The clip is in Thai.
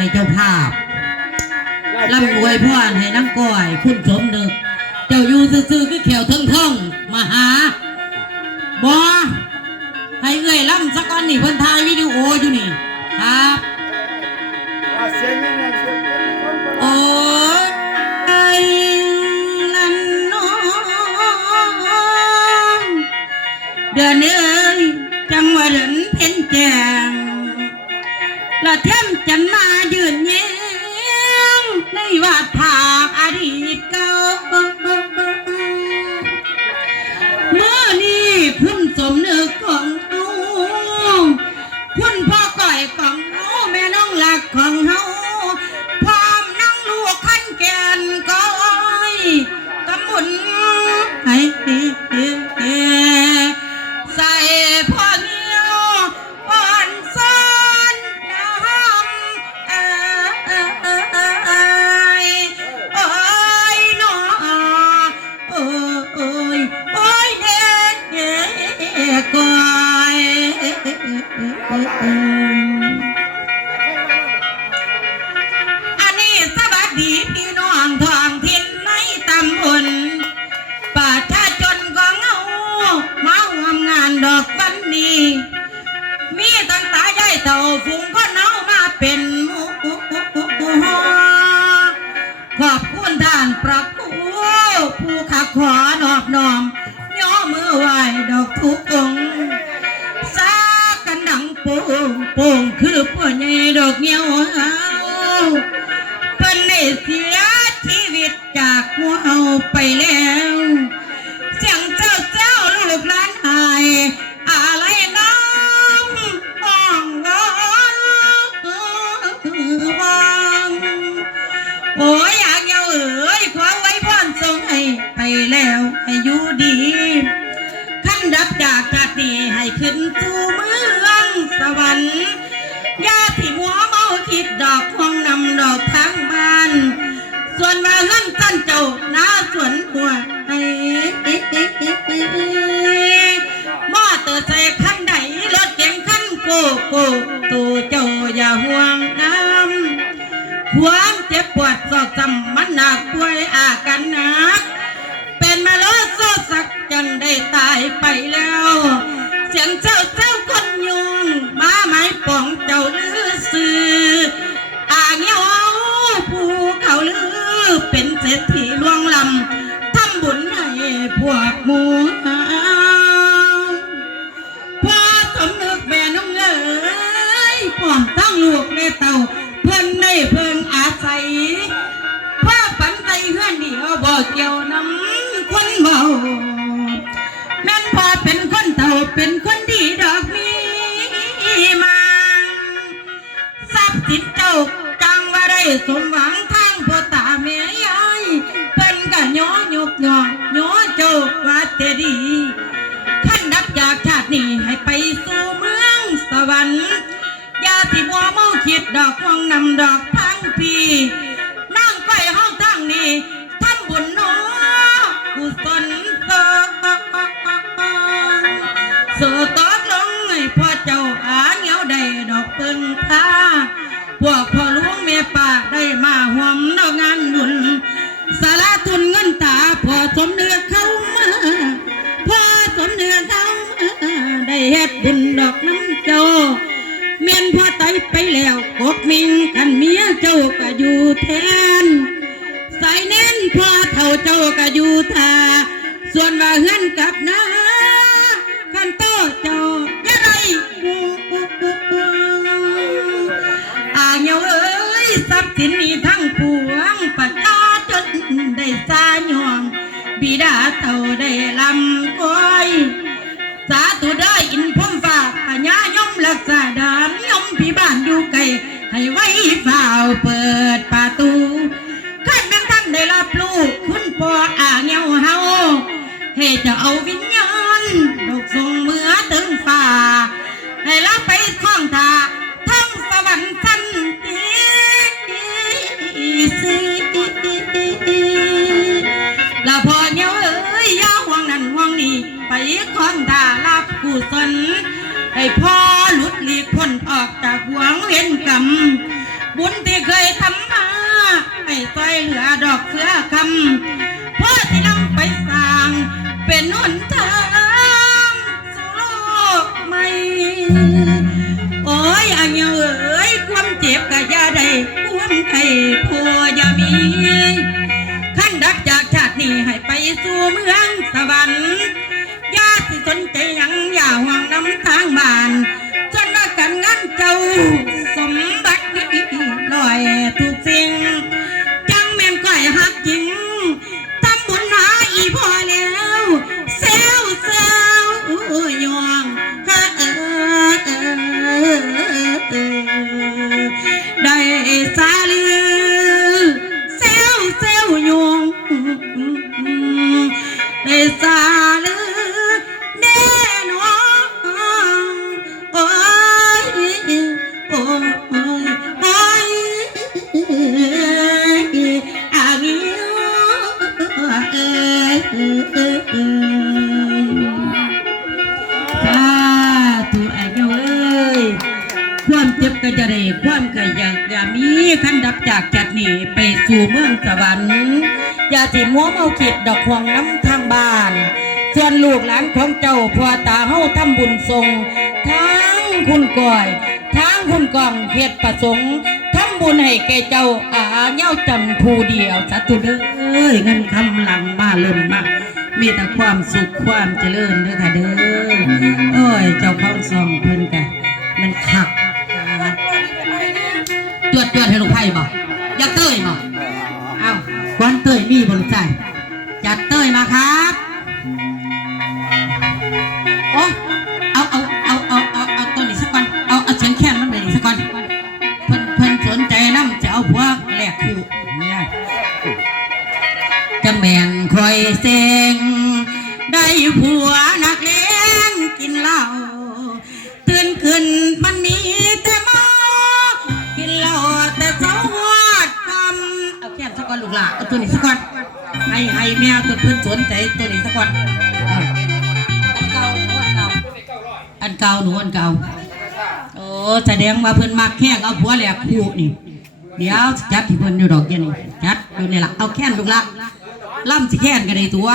ในเจ้าภาพร่ำรวยพ่อนให้น้ำก้อย คุณสมนึก เจ้าอยู่ซื่อๆคือแขวเทิงเทิงมาหาบอให้เอ้ยล่ำสักก้อนนี่เพิ่นทายวิดีโออยู่นี่ ครับ ละเทียมจันมายืนแย้งในวาดภาพอดีตเก่าเมื่อนี้พุ่นสมนึกของเอาพุ่นพ่อก่อยของเอาแม่น้องหลักของเฮา อันนี้สวัสดีพี่น้องท้องถิ่นในตำบลประชาชนกองเงามาร่วมงานดอกวันนี้ มีตั้งตาใหญ่เต่าฟุ้ง คือพ่อใหญ่ดอกเงี้ยวเฮาเพิ่นได้เสียชีวิตจากหัวเฮาไปแล้ว เสียงเจ้าเจ้าลูกหลานหายอะไรน้ำห้องร้องวังโอ้ยอยากเยาเอ๋ยขอไว้พรทรงให้ไปแล้วให้อยู่ดีขั้นดับจากชาตินี้ให้ขึ้นสู่เมืองสวรรค์ หัวไอ้มอเตอร์ไซค์ขั้นใดรถเก๋งคันโกโก้ตัวเจ้าอย่าห่วงน้ำความเจ็บปวดสอกจำมันหนัก เฒ่าเป็น สมเนือเข้ามาพ่อสมเนือเข้ามาได้เฮ็ดบุญดอกน้ำเจ้าเมียนพ่อไตไปแล้วกบมิงกันเมียเจ้าก็อยู่แทน สายเน้นพ่อเท่าเจ้าก็อยู่ทาส่วนว่าเฮือนกับน้า ดาเต่าได้ลำก้อย สาธุได้อินพมฝากปัญญายมรักษาดานยมพี่บ้านอยู่ไกลให้ไว้เฝ้าเปิดประตูขันแม่นท่านได้รับลูกคุณพ่ออ่างเงาเฮาให้จะเอาวิญญาณดกทรงเมื่อถึงฟ้าให้รับไปคล้องทาทั้งสวรรค์สันติสีล นี่ไปของทารับกุศลให้พ่อหลุดหลีกพ้นออกจากห่วงเวรกรรมบุญที่เคยทำมาให้ซอยเหลือดอกเสือคำพ่อที่นำไปสร้าง เป็นหนทางสู่โลกใหม่โอ้ยอันเอ้ยความเจ็บก็อย่าได้ความไข้พัวอย่ามีขั้นดักจากชาตินี้ให้ไปสู่เมืองสวรรค์ สนใจยังอย่าห่วงน้ำทางบ้านจนว่ากันงานเจ้าสมบัติลอยทุกสิ่งจังแม่นก้อยหักจริงทำบุญหาอีพอแล้วเซลเซลยองเออเออเออเออได้สา ความเจ็บก็จะได้ความก็อยากอย่ามีขั้นดับจากจัดนี้ไปสู่เมืองสวรรค์อย่าสิมัวเมาคิดดอกควงน้ำทางบ้าน ส่วนลูกหลานของเจ้าพ่อตาเฮาทำบุญทรงทั้งคุณก้อยทั้งคุณกองเฮ็ดประสงค์ทำบุญให้แก่เจ้าอาเย้าจำผู้เดียวสาธุเด้อเอ้ยเงินคำหลังมาเริ่มมามีแต่ความสุขความเจริญเด้อค่ะเด้อโอ้ยเจ้าของซองเพ ใจ จัดเต้ยมาครับโอ้เอาเอาเอาเอาเอาเอาตัวนี้สักก่อนเอาเอาเสียงแค้นมันไปนี่สักก่อนเพิ่นเพิ่นสนใจน้ำจะเอาผัวแหลกคู่เนี่ยจะแม่นคอยเสงได้ผัวนักเลงกินเหล้าตื่นขึ้นมันมีแต่เมากินเหล้าแต่เช้าหอดคำเอาแค้นสักก่อนลูกหล่ะเอาตัวนี้สักก่อน ให้ให้แมวตัวเพื่อนสนใจตัวนี้สักก่อนเอาอันเก่าหนูอันเก่าโอ้แสดงว่าเพื่อนมักแค่เอาผัวแหลกคู่นี่เดี๋ยวจัดที่เพื่อนอยู่ดอกเย็นี้จัดอยู่นี่ละเอาแค่นลูกละล่ำสิแค่นกันในตัว